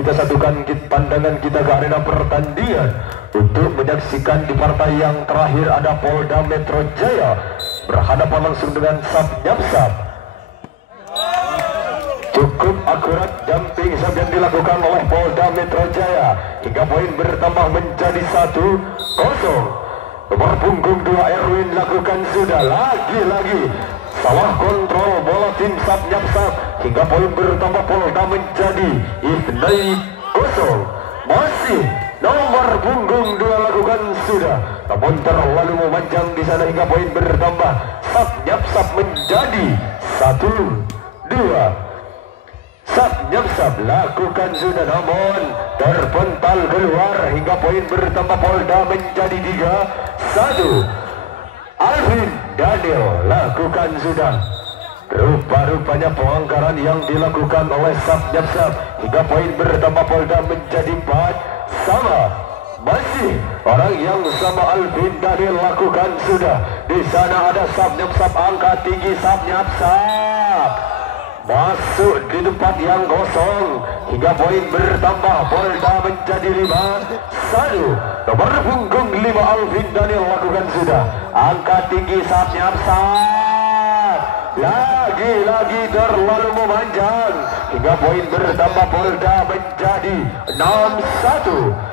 kita satukan pandangan kita ke arena pertandingan untuk menyaksikan di partai yang terakhir ada Polda Metro Jaya berhadapan langsung dengan Sabnyapsab. Cukup akurat jumping sub yang dilakukan oleh Polda Metro Jaya hingga poin bertambah menjadi 1-0. Nomor punggung 2 Erwin lakukan sudah lagi-lagi salah kontrol bola tim Sabnyapsab hingga poin bertambah Polda menjadi 2-0. Masih nomor punggung 2 lakukan sudah, namun terlalu memanjang di sana hingga poin bertambah Sabnyapsab menjadi 1-2. Sabnyapsab lakukan sudah, namun terpental keluar hingga poin bertambah Polda menjadi 3-1. Alvin Daniel lakukan sudah. Rupa-rupanya pelanggaran yang dilakukan oleh Sabnyapsab hingga poin bertambah Polda menjadi 4 sama. Masih orang yang sama Alvin Daniel lakukan sudah. Di sana ada Sabnyapsab, angka tinggi Sabnyapsab masuk di tempat yang kosong hingga poin bertambah Polda menjadi 5-1. Nomor punggung 5 Alvin Daniel lakukan sudah, angka tinggi Sabnyapsab lagi-lagi terlalu memanjang hingga poin bertambah Polda menjadi 6-1.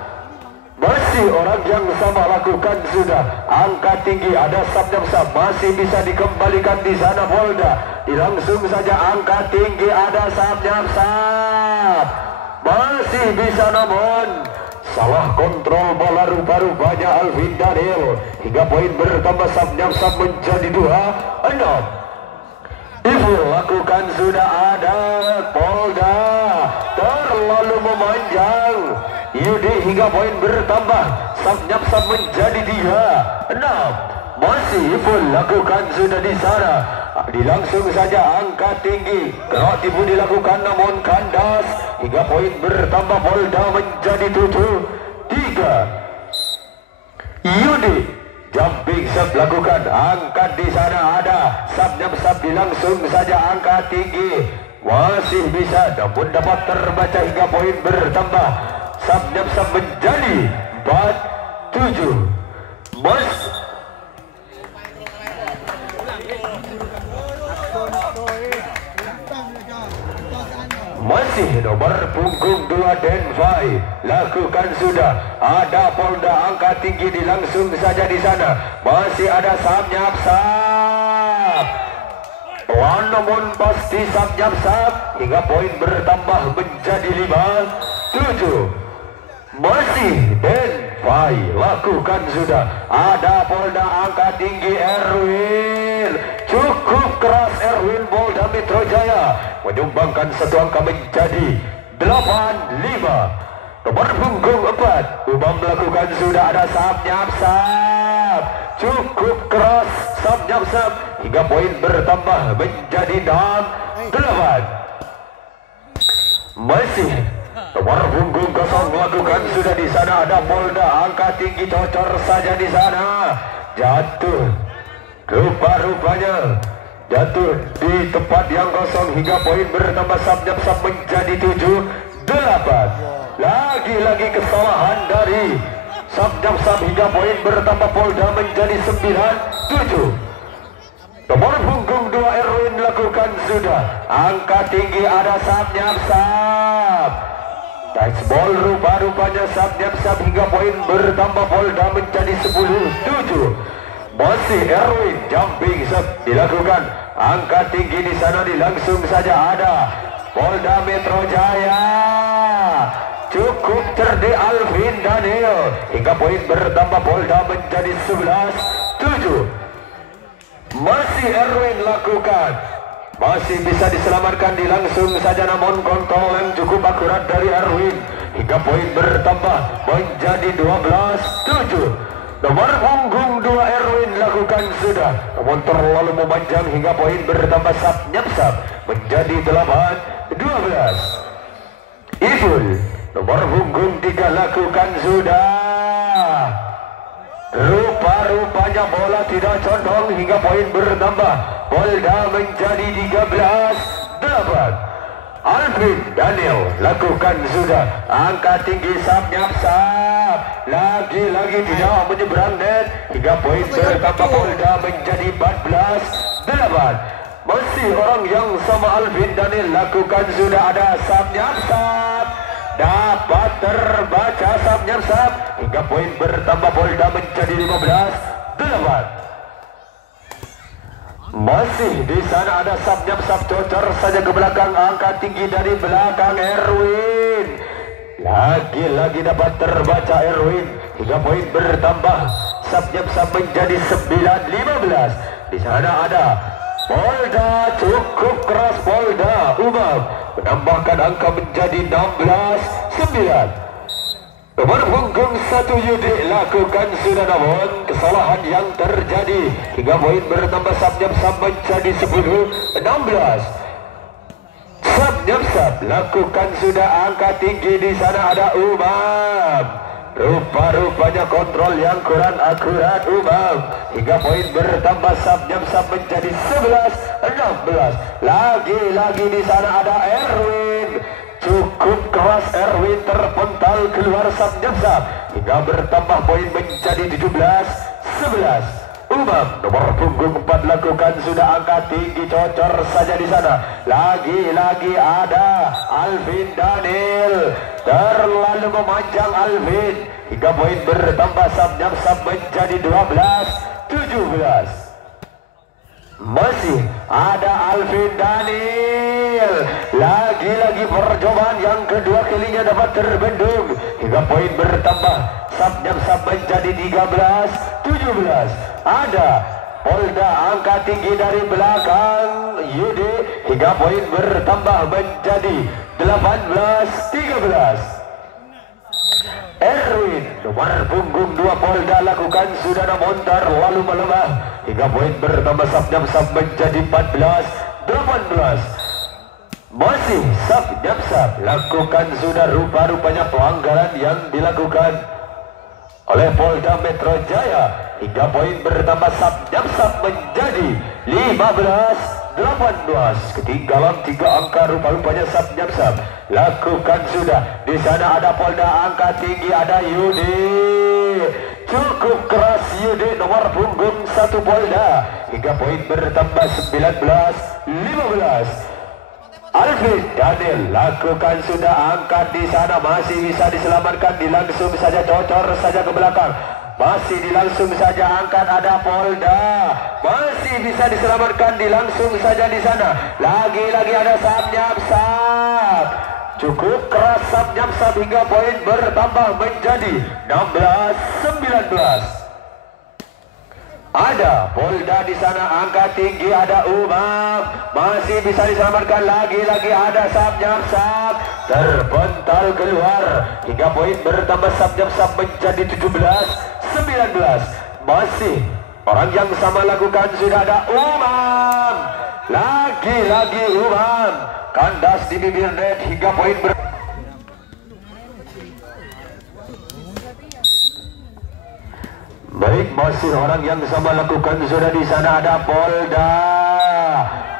Masih orang yang sama lakukan sudah, angka tinggi ada Sabnyapsab, masih bisa dikembalikan di sana Polda. Langsung saja angka tinggi ada Sabnyapsab, masih bisa, namun salah kontrol bola rupa-rupanya Alvin Daniel hingga poin bertambah Sabnyapsab menjadi 2-6. Ibu lakukan sudah, ada Polda terlalu memanjang Yudi hingga poin bertambah Sabnyapsab menjadi 3-6. Masih full lakukan sudah di sana, dilangsung saja angka tinggi gerak tipu dilakukan namun kandas hingga poin bertambah Polda menjadi 7-3. Yudi jumping sub lakukan, angkat di sana ada Sabnyapsab, dilangsung saja angka tinggi masih bisa, namun dapat terbaca hingga poin bertambah Sabnyapsab menjadi 4-7. Masih nomor punggung 2 Denvai lakukan sudah, ada Polda angka tinggi, dilangsung saja di sana masih ada Sabnyapsab, namun pasti Sabnyapsab hingga poin bertambah menjadi 5-7. Masih Denvai lakukan sudah, ada Polda angka tinggi Erwin, cukup keras Erwin Polda Metro Jaya menyumbangkan satu angka menjadi 8-5. Nomor punggung 4 Umam melakukan sudah, ada Sabnyapsab, cukup keras Sabnyapsab hingga poin bertambah menjadi 6-8. Masih nomor punggung 0 melakukan sudah, di sana ada Polda angka tinggi, cocor saja di sana, jatuh rupa-rupanya jatuh di tempat yang kosong hingga poin bertambah Sabnyapsab menjadi 7-8. Lagi-lagi kesalahan dari Sabnyapsab hingga poin bertambah Polda menjadi 9-7. Nomor punggung 2 Erwin lakukan sudah, angka tinggi ada Sabnyapsab, touch ball rupa-rupanya Sabnyapsab hingga poin bertambah Polda menjadi 10-7. Masih Erwin jumping sub dilakukan, angka tinggi di sana, dilangsung saja ada Polda Metro Jaya, cukup cerdik Alvin Daniel hingga poin bertambah Polda menjadi 11-7. Masih Erwin lakukan, masih bisa diselamatkan, dilangsung saja namun kontrol yang cukup akurat dari Erwin hingga poin bertambah menjadi 12-7. Nomor punggung 2 Erwin lakukan sudah, namun terlalu memanjang hingga poin bertambah Sabnyapsab menjadi 8-12. Ibul nomor punggung 3 lakukan sudah, rupa-rupanya bola tidak condong hingga poin bertambah Polda menjadi 13-8. Alvin Daniel lakukan sudah angka tinggi sap nyap sap, lagi-lagi tidak menyeberang net hingga poin bertambah Polda menjadi 14-8. Masih orang yang sama Alvin Daniel lakukan sudah ada sap nyap sap, dapat terbaca sap nyap sap hingga poin bertambah Polda menjadi 15-8. Masih di sana ada sap-nyap sap, cocor saja ke belakang, angka tinggi dari belakang Erwin. Lagi-lagi dapat terbaca Erwin hingga poin bertambah sap-nyap sap menjadi 9-15. Di sana ada Polda, cukup keras Polda Umam menambahkan angka menjadi 16-9. Nomor punggung 1 Yudi lakukan sudah, namun kesalahan yang terjadi hingga poin bertambah sap-nyap sap menjadi 10-16. Sap-nyap sap lakukan sudah angka tinggi, di sana ada Umam. Rupa-rupanya kontrol yang kurang akurat Umam hingga poin bertambah sap-nyap sap menjadi 11-16. Lagi-lagi di sana ada Erwin. Cukup keras Erwin, terpental keluar sap-nyap sap hingga bertambah poin menjadi 17-11. Umam nomor punggung 4 lakukan sudah angka tinggi, cocor saja di sana. Lagi-lagi ada Alvin Daniel, terlalu memanjang Alvin hingga poin bertambah sap-nyap sap menjadi 12-17. Masih ada Alvin Daniel, lagi-lagi percobaan yang kedua kalinya dapat terbendung hingga poin bertambah sap-nyap sap menjadi 13-17. Ada Polda angka tinggi dari belakang Yudi hingga poin bertambah menjadi 18-13. Erwin nomor punggung 2 Polda lakukan sudah, namun terlalu melemah hingga poin bertambah sap-nyap sap menjadi 14-18. Masih sap-nyap sap lakukan sudah, rupa-rupanya pelanggaran yang dilakukan oleh Polda Metro Jaya hingga poin bertambah sap-nyap sap menjadi 15-18. Ketinggalan 3 angka, rupa-rupanya sap-nyap sap lakukan sudah. Di sana ada Polda angka tinggi, ada Yudi. Cukup keras Yudi nomor punggung 1 Polda hingga poin bertambah 19-15. Alvin Daniel lakukan sudah angkat di sana, masih bisa diselamatkan, dilangsung saja, cocor saja ke belakang. Masih dilangsung saja angkat, ada Polda, masih bisa diselamatkan, dilangsung saja di sana. Lagi-lagi ada sap-nyap sap, cukup keras sap-nyap sap hingga poin bertambah menjadi 16-19. Ada Polda di sana angka tinggi, ada Umam, masih bisa diselamatkan, lagi-lagi ada sap-nyap sap, terpental keluar hingga poin bertambah sap-nyap sap menjadi 17-19. Masih orang yang sama lakukan sudah, ada Umam, lagi-lagi Umam kandas di bibir net hingga poin Baik, masih orang yang sama lakukan sudah. Di sana ada Polda,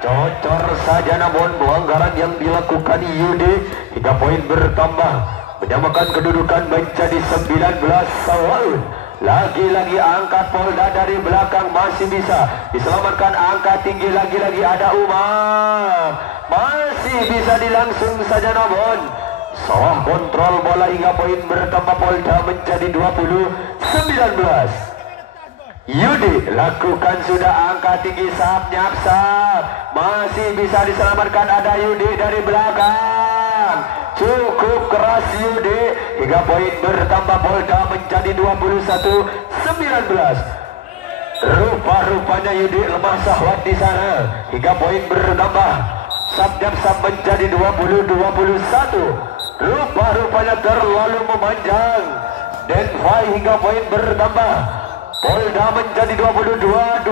cocor saja, namun pelanggaran yang dilakukan Yudi hingga poin bertambah menyamakan kedudukan menjadi 19-9. Lagi-lagi angkat Polda dari belakang, masih bisa diselamatkan, angka tinggi, lagi-lagi ada Umam, masih bisa dilangsung saja, namun salah kontrol bola hingga poin bertambah Polda menjadi 20-19. Yudi lakukan sudah angka tinggi, sap-nyap sap, masih bisa diselamatkan, ada Yudi dari belakang. Cukup keras Yudi hingga poin bertambah Polda menjadi 21-19. Rupa-rupanya Yudi lemah sahwat di sana hingga poin bertambah sap-nyap sap menjadi 20-21. Rupa-rupanya terlalu memanjang Denfai hingga poin bertambah Polda menjadi 22-20.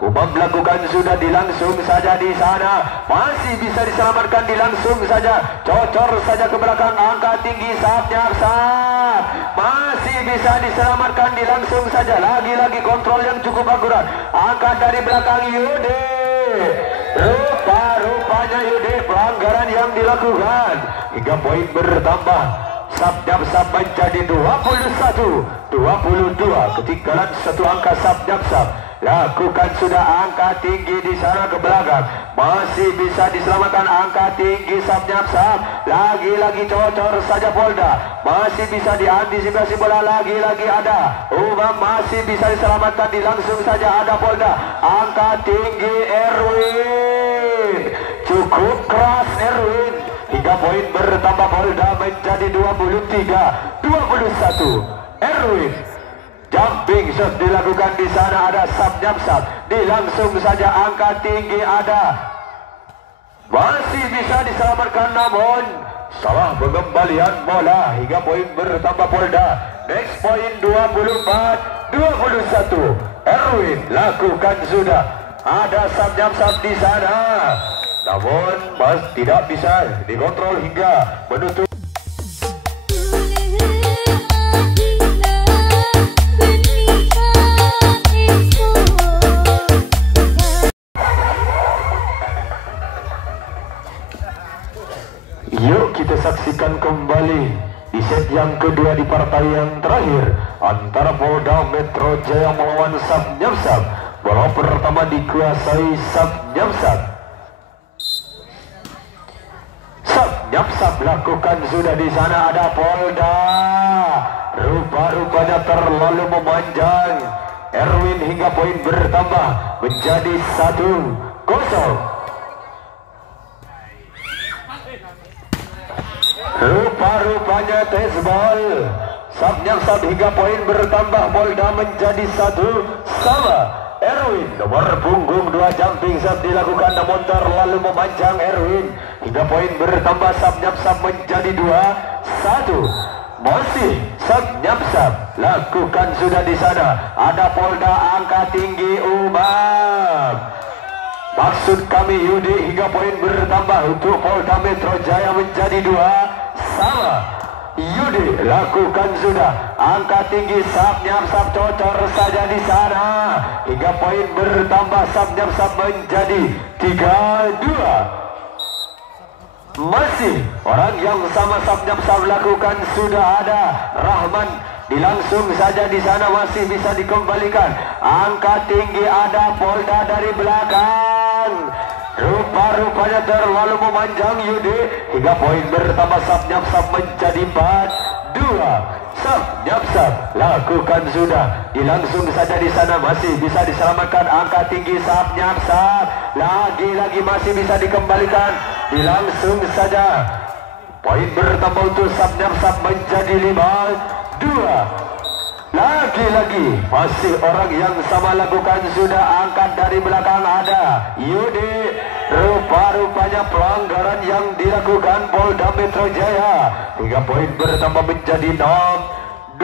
Umam melakukan sudah, dilangsung saja di sana, masih bisa diselamatkan, dilangsung saja, cocor saja ke belakang, angka tinggi, sap-nyap sap, masih bisa diselamatkan, dilangsung saja, lagi-lagi kontrol yang cukup akurat, angkat dari belakang Yudi, Rupa-rupanya Yudi pelanggaran yang dilakukan hingga poin bertambah. Sabnyapsap menjadi 21-22. Ketinggalan satu angka Sabnyapsap. Lakukan sudah angka tinggi di sana ke belakang. Masih bisa diselamatkan angka tinggi Sabnyapsap. Lagi-lagi cocor saja Polda. Masih bisa diantisipasi bola. Lagi-lagi ada Umam. Masih bisa diselamatkan. Langsung saja ada Polda. Angka tinggi Erwin. Cukup keras Erwin. Hingga poin bertambah Polda menjadi 23-21. Erwin. Jumping shot dilakukan di sana, ada Sabnyapsap. Langsung saja angka tinggi ada. Masih bisa diselamatkan namun salah pengembalian bola hingga poin bertambah Polda. Next poin 24-21. Erwin lakukan sudah. Ada Sabnyapsap di sana. Namun tidak bisa dikontrol hingga menutup. Yuk kita saksikan kembali di set yang kedua di partai yang terakhir antara Polda Metro Jaya melawan Sabnyapsap. Bola pertama dikuasai Sabnyapsap. Sabnyapsap lakukan sudah di sana, ada Polda. Rupa-rupanya terlalu memanjang. Erwin hingga poin bertambah menjadi 1-0. Rupa-rupanya tes ball. Sabnyapsap hingga poin bertambah. Polda menjadi 1-1. Erwin nomor punggung 2 jumping shot dilakukan namun terlalu memanjang Erwin hingga poin bertambah. Sabnyapsap menjadi 2-1. Masih Sabnyapsap lakukan sudah di sana, ada Polda angka tinggi Umam. Maksud kami Yudi hingga poin bertambah untuk Polda Metro Jaya menjadi 2-2. Yudi lakukan sudah angka tinggi. Sabnyapsap cocor saja di sana hingga poin bertambah. Sabnyapsap menjadi 3-2. Masih orang yang sama Sabnyapsap lakukan sudah, ada Rahman. Langsung saja di sana masih bisa dikembalikan. Angka tinggi ada Polda dari belakang. Rupa-rupanya terlalu memanjang Yudi hingga poin bertambah. Sabnyapsap menjadi 4-2. Sabnyapsap lakukan sudah. Langsung saja di sana masih bisa diselamatkan angka tinggi Sabnyapsap. Lagi-lagi masih bisa dikembalikan. Langsung saja poin bertambah untuk Sabnyapsap menjadi 5-2. Lagi-lagi masih orang yang sama lakukan sudah, angkat dari belakang ada Yudi. Rupa-rupanya pelanggaran yang dilakukan Polda Metro Jaya hingga poin bertambah menjadi 6-2.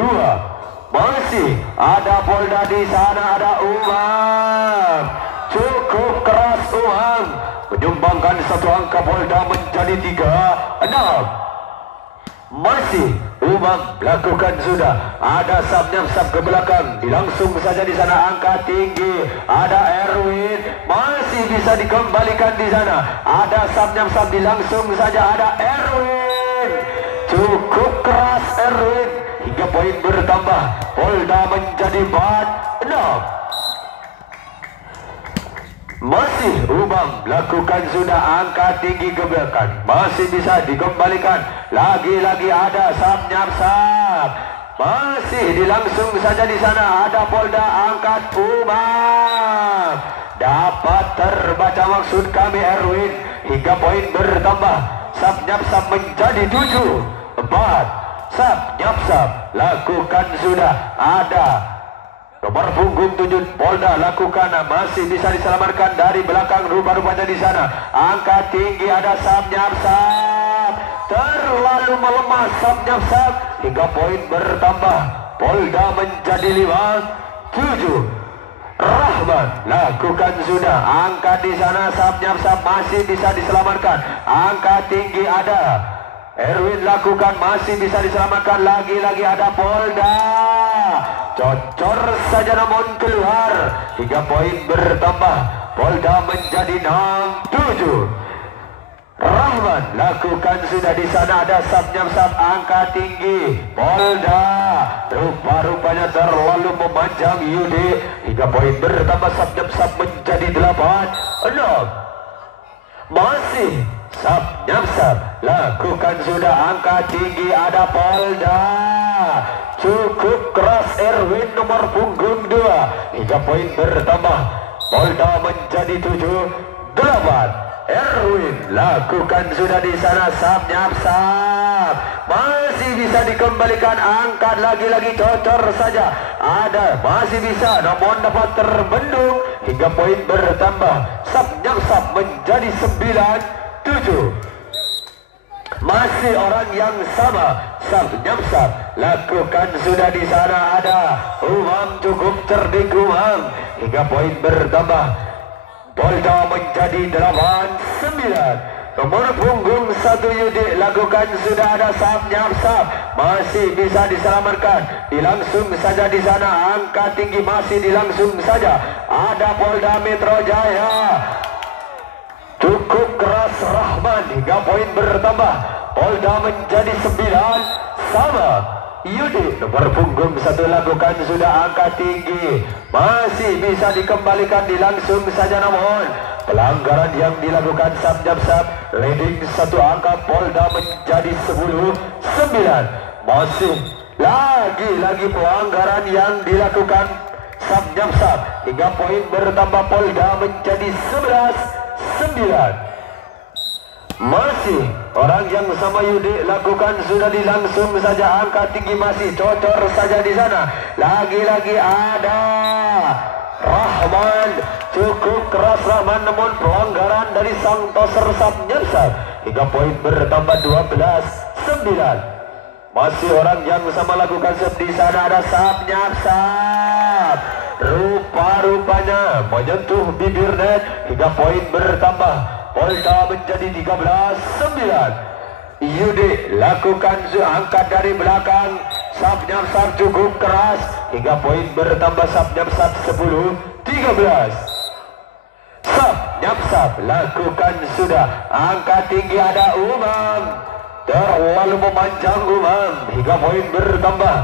Masih ada Polda di sana, ada Umam. Cukup keras Umam menyumbangkan satu angka. Polda menjadi 3-6. Masih Umam lakukan sudah, ada Sabnyapsap ke belakang. Langsung saja di sana angka tinggi ada Erwin, masih bisa dikembalikan di sana. Ada Sabnyapsap, langsung saja ada Erwin. Cukup keras Erwin hingga poin bertambah. Polda menjadi 4-6. Masih Umam lakukan sudah angka tinggi ke belakang, masih bisa dikembalikan. Lagi-lagi ada Sabnyapsap, masih langsung saja di sana ada Polda angkat Umam. Dapat terbaca maksud kami Erwin hingga poin bertambah. Sabnyapsap menjadi 7-4. Sabnyapsap lakukan sudah, ada nomor punggung 7 Polda lakukan, masih bisa diselamatkan dari belakang. Rupa-rupanya di sana angka tinggi ada Sabnyapsap. Terlalu melemah Sabnyapsap hingga poin bertambah. Polda menjadi 5-7. Rahman lakukan sudah, angka di sana Sabnyapsap masih bisa diselamatkan. Angka tinggi ada Erwin lakukan, masih bisa diselamatkan. Lagi-lagi ada Polda. Cocor saja namun keluar hingga poin bertambah. Polda menjadi 6-7. Rahman lakukan sudah di sana, ada sab angka tinggi Polda, rupa-rupanya terlalu memanjang Yudi, 3 poin bertambah sab menjadi 8-6. Masih sab lakukan sudah angka tinggi, ada Polda, cukup keras Erwin nomor punggung 2, 3 poin bertambah Polda menjadi 7-8. Erwin lakukan sudah di sana sab masih bisa dikembalikan, angkat lagi cocor saja, ada masih bisa namun dapat terbendung, 3 poin bertambah sab menjadi 9-7. Masih orang yang sama, sab lakukan sudah di sana, ada Umam, cukup cerdik Umam, 3 poin bertambah Polda menjadi 8-9. Nomor punggung 1 Yudi lakukan sudah, ada sab masih bisa diselamatkan, dilangsung saja di sana, angka tinggi masih dilangsung saja, ada Polda Metro Jaya, cukup keras Rahman, 3 poin bertambah Polda menjadi 9 sama. Yudi nomor punggung 1 lakukan sudah angka tinggi, masih bisa dikembalikan, dilangsung saja namun pelanggaran yang dilakukan sab leading 1 angka Polda menjadi 10-9. Masih lagi pelanggaran yang dilakukan sab 3 poin bertambah Polda menjadi 11-9. Masih orang yang sama Yudi lakukan sudah dilangsung saja, angka tinggi masih cocor saja di sana, lagi-lagi ada Rahman, cukup keras Rahman namun pelanggaran dari sang toser sab 3 poin bertambah 12-9. Masih orang yang sama lakukan sab di sana, ada sab rupa-rupanya menyentuh bibir net, 3 poin bertambah Polda menjadi 13-9. Yudi lakukan angkat dari belakang, sab cukup keras, 3 poin bertambah sab 10-13. Sab lakukan sudah angka tinggi, ada Umam, terlalu memanjang Umam, 3 poin bertambah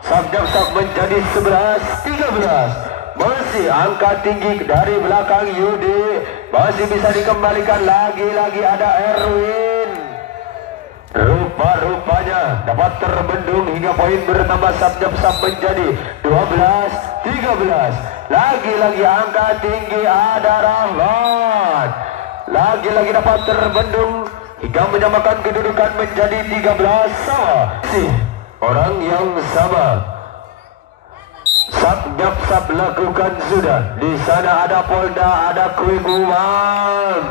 sab menjadi 11-13. Masih angka tinggi dari belakang Yudi, masih bisa dikembalikan, lagi-lagi ada Erwin, rupa-rupanya dapat terbendung, hingga poin bertambah sab menjadi 12-13. Lagi-lagi angka tinggi, ada Rahman, lagi-lagi dapat terbendung hingga menyamakan kedudukan menjadi 13 sama. Masih orang yang sama, sab lakukan sudah di sana, ada Polda, ada Kuing Umam,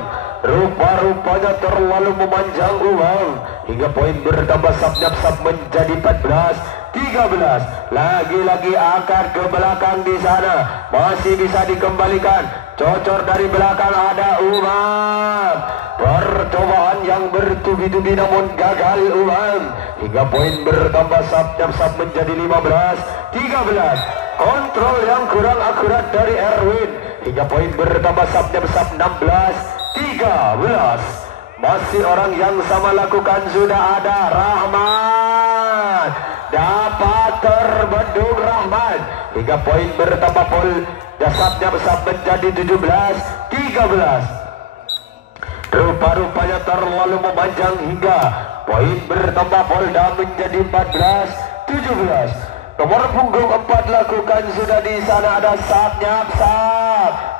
rupa-rupanya terlalu memanjang Umam, hingga poin bertambah sab menjadi 14-13. Lagi-lagi angkat ke belakang di sana, masih bisa dikembalikan, cocor dari belakang, ada Umam, percobaan yang bertubi-tubi namun gagal Umam, hingga poin bertambah sab menjadi 15-13. Kontrol yang kurang akurat dari Erwin, hingga poin bertambah sab 16-13. Masih orang yang sama lakukan sudah, ada Rahman, dapat terbendung Rahman, hingga poin bertambah sab menjadi 17-13. Rupa-rupanya terlalu memanjang hingga poin bertambah Polda menjadi 14-17. Nomor punggung 4 lakukan sudah di sana, ada sab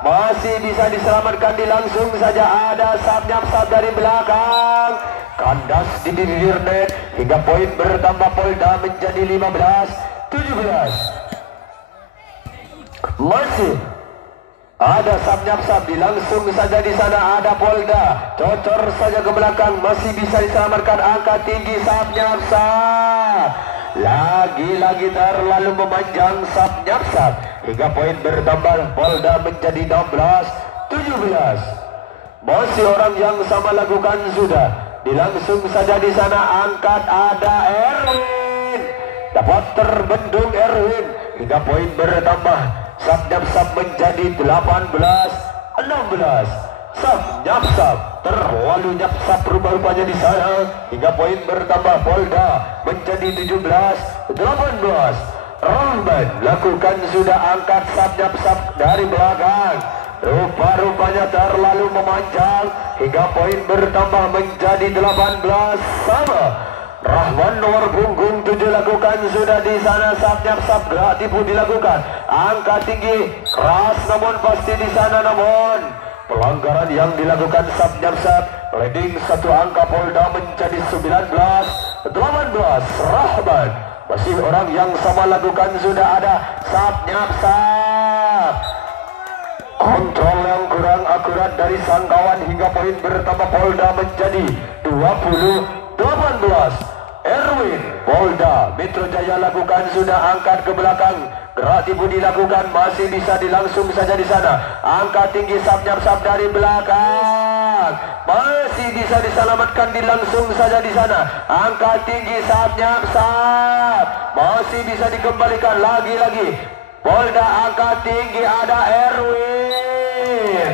masih bisa diselamatkan, dilangsung saja, ada sab dari belakang, kandas di bibir net, hingga poin bertambah Polda menjadi 15-17. Masih ada sab dilangsung saja di sana, ada Polda, cocor saja ke belakang, masih bisa diselamatkan, angka tinggi sab lagi-lagi terlalu memanjang sab hingga poin bertambah Polda menjadi 16-17. Masih orang yang sama lakukan sudah, dilangsung saja di sana, angkat, ada Erwin, dapat terbendung Erwin, hingga poin bertambah sab menjadi 18-16. 16. Sap nyapsap, terlalu nyapsap rupa-rupanya di sana hingga poin bertambah. Polda menjadi 17. 18. Rahman lakukan sudah angkat sap nyapsap dari belakang. Rupa-rupanya terlalu memanjang hingga poin bertambah menjadi 18 sama. Rahman nomor punggung 7 lakukan sudah di sana sap nyapsap, gerak tipu dilakukan, angka tinggi keras namun pasti di sana, namun pelanggaran yang dilakukan sap nyapsap. Leading 1 angka Polda menjadi 19. 18 Rahman masih orang yang sama lakukan sudah ada sap nyapsap. Kontrol yang kurang akurat dari sang kawan hingga poin bertambah. Polda menjadi 20. 18 Erwin Polda Metro Jaya lakukan sudah angkat ke belakang, gerak tipu dilakukan, masih bisa dilangsung saja di sana, angka tinggi sap nyapsap dari belakang, masih bisa diselamatkan dilangsung saja di sana, angka tinggi sap nyapsap, masih bisa dikembalikan lagi-lagi. Polda angka tinggi ada Erwin,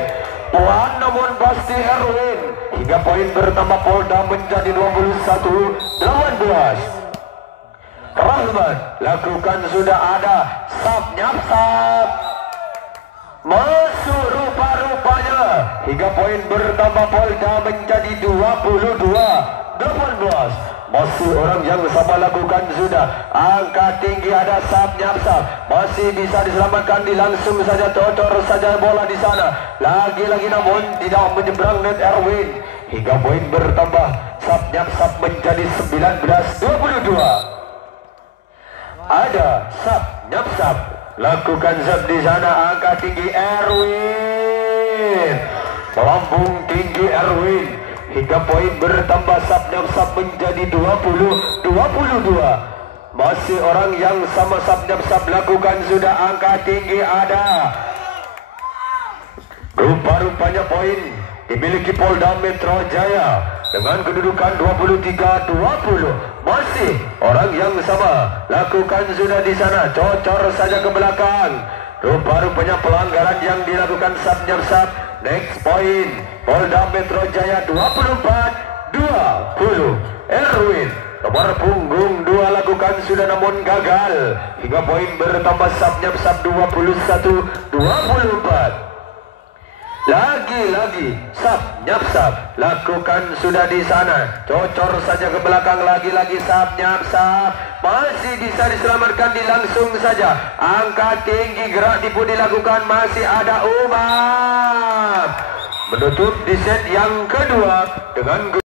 puan namun pasti Erwin hingga poin bertambah. Polda menjadi 21. 18 Rahman lakukan sudah ada sap nyapsap, masuk rupa-rupanya hingga poin bertambah. Polda menjadi 22. 18 masih orang yang sama lakukan sudah angka tinggi ada sap nyapsap, masih bisa diselamatkan dilangsung saja, cocor saja bola di sana lagi-lagi namun tidak menyeberang net Erwin hingga poin bertambah. Sap nyapsap menjadi 19. 22 ada sap nyapsap lakukan sap di sana, angka tinggi Erwin, melambung tinggi Erwin hingga poin bertambah. Sap nyapsap menjadi 20. 22 masih orang yang sama sap nyapsap lakukan sudah angka tinggi ada. Rupa-rupanya poin dimiliki Polda Metro Jaya dengan kedudukan 23-20. Masih orang yang sama lakukan sudah di sana, cocor saja ke belakang. Rupa-rupanya pelanggaran yang dilakukan sap nyapsap. Next point Polda Metro Jaya 24-20. Erwin nomor punggung 2 lakukan sudah namun gagal hingga poin bertambah. Sap nyapsap 21-24. Lagi-lagi sap nyapsap lakukan sudah di sana, cocor saja ke belakang, lagi-lagi sap nyapsap, masih bisa diselamatkan dilangsung saja, angka tinggi gerak tipu dilakukan, masih ada Umar menutup di set yang kedua dengan